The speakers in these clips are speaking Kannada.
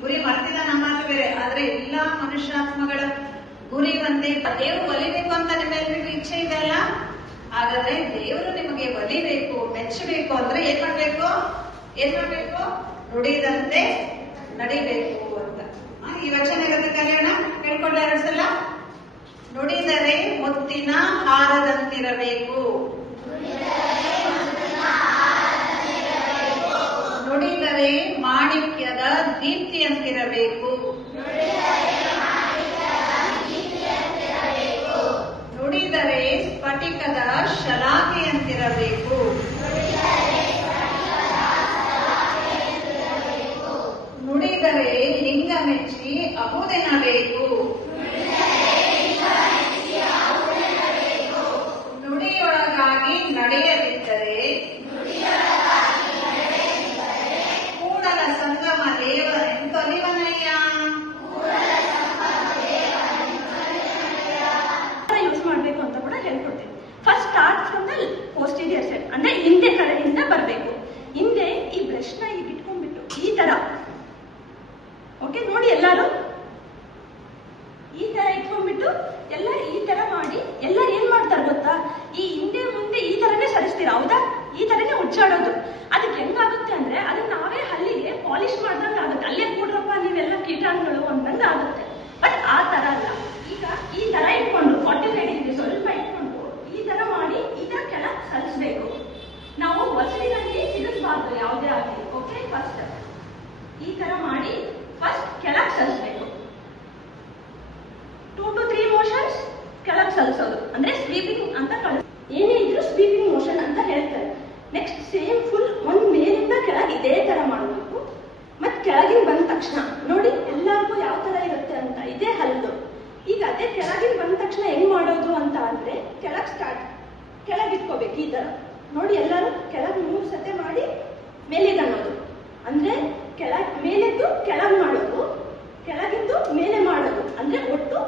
ಗುರಿ ಮರ್ತಿದ ನಮ್ಮ ಮಾತು ಬೇರೆ. ಆದ್ರೆ ಎಲ್ಲಾ ಮನುಷ್ಯಾತ್ಮಗಳ ಗುರಿ ಒಂದೇ, ದೇವರು ಒಲಿಬೇಕು ಅಂತ ನಿಮ್ಮೆಲ್ಲರಿಗೂ ಇಚ್ಛೆ ಇದೆ ಅಲ್ಲ? ಹಾಗಾದ್ರೆ ದೇವರು ನಿಮಗೆ ಒಲಿಬೇಕು, ಮೆಚ್ಚಬೇಕು ಅಂದ್ರೆ ಏನ್ ಮಾಡ್ಬೇಕು? ನುಡಿದಂತೆ ನಡಿಬೇಕು ಅಂತ. ಈ ವಚನ ಕಲಿಯೋಣ, ಹೇಳ್ಕೊಂಡ 2 ಸಲ. ನುಡಿದರೆ ಮುತ್ತಿನ ಹಾರದಂತಿರಬೇಕು, ನುಡಿದರೆ ಮಾಣಿಕ್ಯದ ದೀಪ್ತಿಯಂತಿರಬೇಕು, ನುಡಿದರೆ ಸ್ಫಟಿಕದ ಶಲಾಕೆಯಂತಿರಬೇಕು, ನುಡಿದರೆ ಲಿಂಗ ಮೆಚ್ಚಿ ಅಹುದೆನಬೇಕು, ನುಡಿಯೊಳಗಾಗಿ ನಡೆಯದಿದ್ದರೆ ಕೂಡಲ ಸಂಗಮ ದೇವರೆಂತೊಲಿವನಯ್ಯ. ಯೂಸ್ ಮಾಡ್ಬೇಕು ಅಂತ ಕೂಡ ಹೇಳ್ಕೊಡ್ತೀನಿ. First start from the posterior side, ಅಂದ್ರೆ ಹಿಂದೆ ಕಡೆಯಿಂದ ಬರಬೇಕು. ಹಿಂದೆ ಈ ಬ್ರಷ್ ನ ಈಗ ಇಟ್ಕೊಂಡ್ಬಿಟ್ಟು ಈ ತರ, ಓಕೆ ನೋಡಿ, ಎಲ್ಲರೂ ಈ ತರ ಇಟ್ಕೊಂಡ್ಬಿಟ್ಟು ಎಲ್ಲರೂ ಈ ತರ ಮಾಡಿ, ಎಲ್ಲರೂ ಏನ್ ಮಾಡ್ತಾರೆ ಗೊತ್ತಾ? ಈ ಹಿಂದೆ ಮುಂದೆ ಈ ತರನೇ ಸರಿಸ್ತೀರಾ, ಹೌದಾ? ಈ ತರನೇ ಉಚ್ಚಾಡೋದು. ಅದಕ್ಕೆ ಹೆಂಗಾಗುತ್ತೆ ಅಂದ್ರೆ ಅದನ್ನ ನಾವೇ ಹಲ್ಲಿಗೆ ಪಾಲಿಶ್ ಮಾಡ್ದಂಗೆ ಆಗುತ್ತೆ. ಅಲ್ಲೇ ಕೂಡ್ರಪ್ಪ ನೀವೆಲ್ಲ ಕೀಟಾಣುಗಳು ಅಂತಂದು ಆಗುತ್ತೆ. ಬಟ್ ಆ ತರ ಅಲ್ಲ. ಈಗ ಈ ತರ ಇಟ್ಕೊಂಡು 45 ಡಿಗ್ರಿ ಸ್ವಲ್ಪ ಇಟ್ಕೊಂಡು ಈ ತರ ಮಾಡಿ ಈ ತರ ಕೆಳಗೆ ಸರಿಸ್ಬೇಕು. ನಾವು ಒಸಡಿನಲ್ಲಿ ಸಿಗಿಸ್ಬಾರ್ದು ಯಾವುದೇ ಆಗಲಿ. ಓಕೆ, ಫಸ್ಟ್ ಈ ತರ ಮಾಡಿ ಫಸ್ಟ್ ಕೆಳಗೆ ಸರಿಸ್ಬೇಕು. 2 to 3 ಮೋಷನ್ಸ್ ಕೆಳಗೆ ಸರಿಸೋದು ಅಂದ್ರೆ ಸ್ವೀಪಿಂಗ್ ಅಂತ ಏನೇ ಇದ್ರು ಸ್ವೀಪಿಂಗ್ ಮೋಷನ್ ಅಂತ ಹೇಳ್ತಾರೆ. ನೆಕ್ಸ್ಟ್ ಸೇಮ್ ಫುಲ್ ಒಂದ್ ಮೇಲಿಂದ ಕೆಳಗೆ ಇದೇ ತರ ಮಾಡಬೇಕು. ಮತ್ ಕೆಳಗಿನ ಬಂದ ತಕ್ಷಣ ನೋಡಿ ಎಲ್ಲರಿಗೂ ಯಾವ ತರ ಇರುತ್ತೆ ಅಂತ, ಇದೇ ಹಲ್ಲು. ಈಗ ಅದೇ ಕೆಳಗಿನ ಬಂದ ತಕ್ಷಣ ಹೆಂಗ್ ಮಾಡೋದು ಅಂತ ಅಂದ್ರೆ ಕೆಳಗ್ ಸ್ಟಾರ್ಟ್, ಕೆಳಗೆ ಇಟ್ಕೋಬೇಕು ಈ ತರ ನೋಡಿ. ಎಲ್ಲರೂ ಕೆಳಗೆ 3 ಸತಿ ಮಾಡಿ ಮೇಲಿಗೆ ಅನ್ನೋದು, ಅಂದ್ರೆ ಮೇಲೆದ್ದು ಕೆಳಗೆ ಮಾಡೋದು, ಕೆಳಗಿದ್ದು ಮೇಲೆ ಮಾಡೋದು, ಅಂದ್ರೆ ಒಟ್ಟು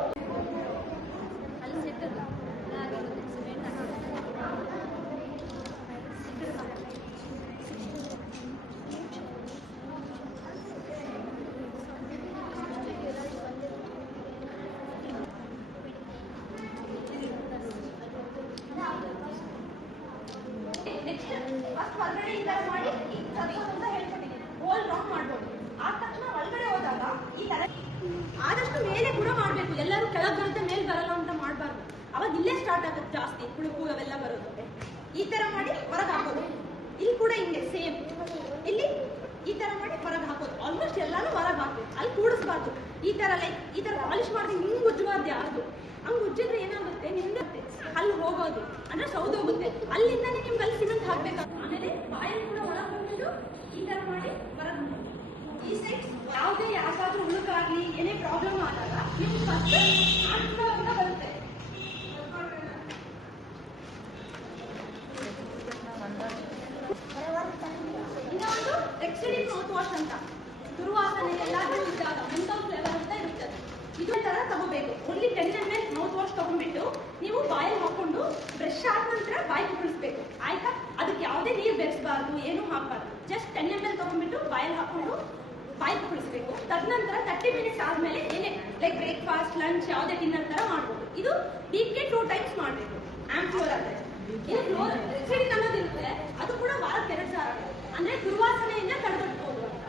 ಫಸ್ಟ್ ಹೊರಗಡೆ ಈ ತರ ಮಾಡಿ ಅಂತ ಹೇಳ್ಕೊಂಡಿದ್ದೀನಿ. ಹೋಲ್ ರೌಂಡ್ ಮಾಡ್ಬೋದು. ಆದ ತಕ್ಷಣ ಒಳಗಡೆ ಹೋದಾಗ ಈ ತರ ಆದಷ್ಟು ಮೇಲೆ ಕೂಡ ಮಾಡ್ಬೇಕು. ಎಲ್ಲರೂ ಕೆಳಗೆ ಬರುತ್ತೆ ಮೇಲೆ ಬರಲ್ಲ ಅಂತ ಮಾಡಬಾರ್ದು. ಅವಾಗ ಇಲ್ಲೇ ಸ್ಟಾರ್ಟ್ ಆಗುತ್ತೆ ಜಾಸ್ತಿ ಹುಳುಕು ಅವೆಲ್ಲ ಬರೋದು. ಈ ತರ ಮಾಡಿ ಹೊರಗೆ ಹಾಕೋದು. ಇಲ್ಲಿ ಕೂಡ ಹಿಂಗೆ ಸೇಮ್, ಇಲ್ಲಿ ಈ ತರ ಮಾಡಿ ಹೊರಗೆ ಹಾಕೋದು. ಆಲ್ಮೋಸ್ಟ್ ಎಲ್ಲಾನು ಹೊರಗೆ ಹಾಕ್ಬೇಕು. ಅಲ್ಲಿ ಕೂಡಿಸ್ಬಾರ್ದು. ಈ ತರ ಲೈಕ್ ಈ ತರ ಪಾಲಿಶ್ ಮಾಡಿದ್ರೆ ಹಿಂಗ್ ಉಜ್ಜಬಾರ್ದು ಯಾರ್ದು. ಹಂಗ್ ಉಜ್ಜಿದ್ರೆ ಏನಾಗುತ್ತೆ, ನಿಮ್ಗೆ ಅಲ್ಲಿ ಹೋಗೋದು ಅಂದ್ರೆ ಸೌದೋಗುತ್ತೆ. ಅಲ್ಲಿಂದಾನೆ ನಿಮ್ಗೆ ಅಲ್ಲಿ ಸಿಮೆಂಟ್ ಹಾಕ್ಬೇಕು. ಆಮೇಲೆ ಬಾಯಲ್ಲಿ ಕೂಡ ಒಳಗೆ ಹೋಗ್ಬಿಟ್ಟು ಈ ತರ ಮಾಡಿ ಹೊರಗೆ ಈ ಸೈಡ್ ಯಾವುದೇ ಯಾಕಾದ್ರೂ ಹುಳುಕಾಗ್ಲಿ ಏನೇ ಪ್ರಾಬ್ಲಮ್ ಆದಾಗ ನಿಮ್ಗೆ ಫಸ್ಟ್ ಅಂತ ಬರುತ್ತೆ. ಇನ್ನೊಂದು ಎಕ್ಸಿಡಿಂಗ್ ಮೌತ್ ವಾಶ್ ಅಂತ, ದುರ್ವಾಸನೆ ಎಲ್ಲಾದ್ರೂ ಇದ್ದಾಗ ಮೆಂಥಾಲ್ ಫ್ಲೇವರ್ ಅಂತ ಇರುತ್ತೆ. ಇದು ತರ ತಗೋಬೇಕು. ಓನ್ಲಿ 10 ml ಮೌತ್ ವಾಶ್ ತಗೊಂಡ್ಬಿಟ್ಟು ನೀವು ಬಾಯಲ್ಲಿ ಹಾಕೊಂಡು ಬ್ರಷ್ ಆದ ನಂತರ ಬಾಯಿ ಕುಡಿಸ್ಬೇಕು. ಆಯ್ತಾ? ಅದಕ್ಕೆ ಯಾವುದೇ ನೀರು ಬೆರೆಸಬಾರ್ದು, ಏನು ಹಾಕಬಾರ್ದು. ಜಸ್ಟ್ 10 ml ತಗೊಂಡ್ಬಿಟ್ಟು ಬಾಯಲ್ಲಿ ಹಾಕೊಂಡು ಬಾಯಿ ಕುಡಿಸ್ಬೇಕು. ತದನಂತರ 30 ಮಿನಿಟ್ಸ್ ಆದ್ಮೇಲೆ ಏನೇ ಲೈಕ್ ಬ್ರೇಕ್ಫಾಸ್ಟ್, ಲಂಚ್ ಯಾವುದೇ ಡಿನ್ನರ್ ತರ ಮಾಡ್ಬೋದು. ಇದು ವೀಕ್ಗೆ 2 ಟೈಮ್ಸ್ ಮಾಡಬೇಕು. ಆಂಪ್ಯೂರ್ ಆದ್ರೆ ಎಕ್ಸಿಡಿಂಗ್ ಅನ್ನೋದಿರುತ್ತೆ, ಅದು ಕೂಡ ವಾರಕ್ಕೆ 2 ಸಾರ, ಅಂದ್ರೆ ದುರ್ವಾಸನೆಯಿಂದ ತಡೆಗಟ್ಟಬಹುದು ಅಂತ.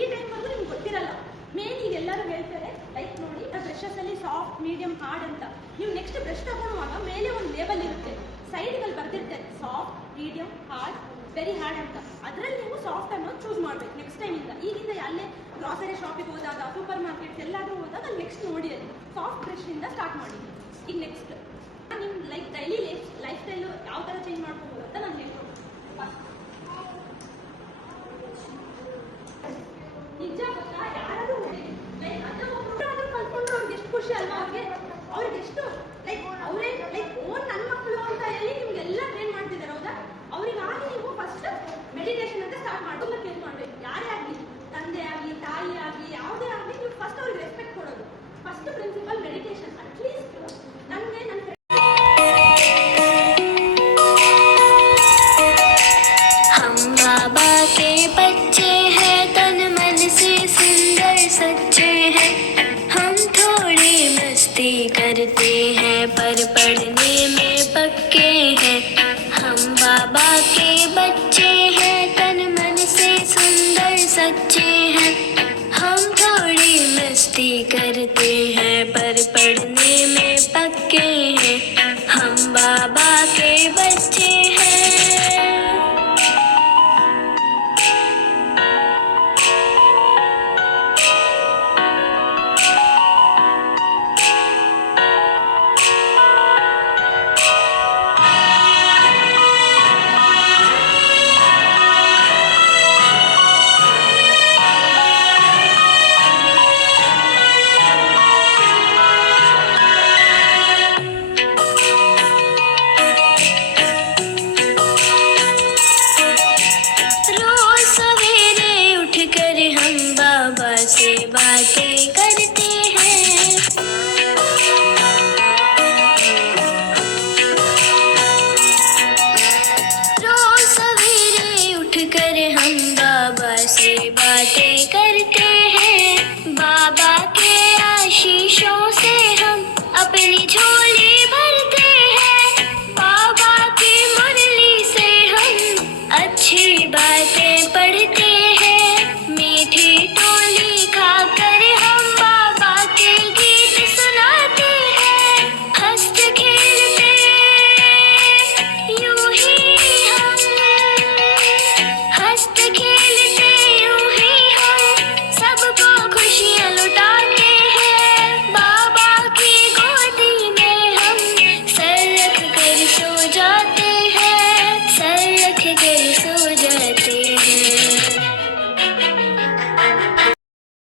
ಈ ಟೈಮ್ ಬಂದು ನಿಮ್ಗೆ ಗೊತ್ತಿರಲ್ಲ. ಮೇನ್ ಈಗ ಎಲ್ಲರೂ ಹೇಳ್ತಾರೆ ಲೈಕ್ ನೋಡಿ ಬ್ರಷಸ್ ಅಲ್ಲಿ ಸಾಫ್ಟ್, ಮೀಡಿಯಂ, ಹಾರ್ಡ್ ಅಂತ. ನೀವು ನೆಕ್ಸ್ಟ್ ಬ್ರಷ್ ತಗೊಳ್ಳುವಾಗ ಮೇಲೆ ಒಂದು ಲೇಬಲ್ ಇರುತ್ತೆ, ಸೈಡ್ಗಳಲ್ಲಿ ಬರ್ತಿರ್ತಾರೆ soft, medium, hard, very hard ಅಂತ. ಅದರಲ್ಲಿ ನೀವು ಸಾಫ್ಟ್ ಅನ್ನೋದು ಚೂಸ್ ಮಾಡ್ಬೇಕು ನೆಕ್ಸ್ಟ್ ಟೈಮ್ ಇಂದ. ಈಗಿಂದ ಅಲ್ಲೇ ಗ್ರಾಸರಿ ಶಾಪಿಗೆ ಹೋದಾಗ, ಸೂಪರ್ ಮಾರ್ಕೆಟ್ಸ್ ಎಲ್ಲಾದ್ರೂ ಹೋದಾಗ ಅಲ್ಲಿ ನೆಕ್ಸ್ಟ್ ನೋಡಿ ಅಲ್ಲಿ ಸಾಫ್ಟ್ ಬ್ರಷ್ ಇಂದ ಸ್ಟಾರ್ಟ್ ಮಾಡಿ. ಈಗ ನೆಕ್ಸ್ಟ್ ನಿಮ್ ಲೈಕ್ ಡೈಲಿ ಲೈಫ್ ಸ್ಟೈಲ್ ಯಾವ ತರ ಚೇಂಜ್ ಮಾಡ್ಕೋಬಹುದು ಅಂತ ನಾನು ಹೇಳ್ತೀನಿ. ನಿಜ ಗೊತ್ತಾ, ಯಾರಾದ್ರೂ ಲೈಕ್ ಅದನ್ನ ಕಲ್ತ್ಕೊಂಡ್ರೆ ಅವ್ರಿಗೆ ಎಷ್ಟು ಖುಷಿ ಅಲ್ವಾ? ಅವ್ರಿಗೆ ಎಷ್ಟು ಲೈಕ್ ಅವರೇ ಲೈಕ್ ಓನ್ ನನ್ನ ಮಕ್ಕಳು ಅಂತ ಹೇಳಿ ನಿಮ್ಗೆಲ್ಲ ಟ್ರೈನ್ ಮಾಡ್ತಿದ್ದಾರೆ, ಹೌದಾ? ಅವ್ರಿಗಾಗಿ ನೀವು ಫಸ್ಟ್ ಮೆಡಿಟೇಷನ್ ಅಂತ ಸ್ಟಾರ್ಟ್ ಮಾಡೋದನ್ನ ಕೇಳಿ ಮಾಡ್ಬೇಕು. ಯಾರೇ ಆಗಲಿ, ತಂದೆ ಆಗಲಿ, ತಾಯಿ ಆಗಲಿ, ಯಾವುದೇ ಆಗಲಿ, ನೀವು ಫಸ್ಟ್ ಅವ್ರಿಗೆ ರೆಸ್ಪೆಕ್ಟ್ ಕೊಡೋದು ಫಸ್ಟ್ ಪ್ರಿನ್ಸಿಪಲ್ ಮೆಡಿಟೇಷನ್. ಅಟ್ಲೀಸ್ಟ್ ನನಗೆ ನನ್ನ हम बाबा के बच्चे हैं। बाबा के बच्चे हैं, तन मन से सुंदर सच्चे हैं। हम थोड़ी मस्ती करते हैं पर पढ़ने में पक्के हैं। हम बाबा के बच्चे हैं। रोज सवेरे उठकर हम बाबा से बातें करते हैं। रोज सवेरे उठकर हम बाबा से बातें करते हैं। बाबा के आशीषों से हम अपनी झोली भरते हैं। बाबा की मुरली से हम अच्छी बातें पढ़ते हैं। मीठी टोली खाकर हम बाबा के गीत सुनाते हैं। हंसते खेलते यूं ही हम, हंसते खेलते यूं ही हम सबको खुशियाँ लुटाते हैं। बाबा की गोदी में हम सर रख कर सो जाते हैं, सर रख कर सो जाते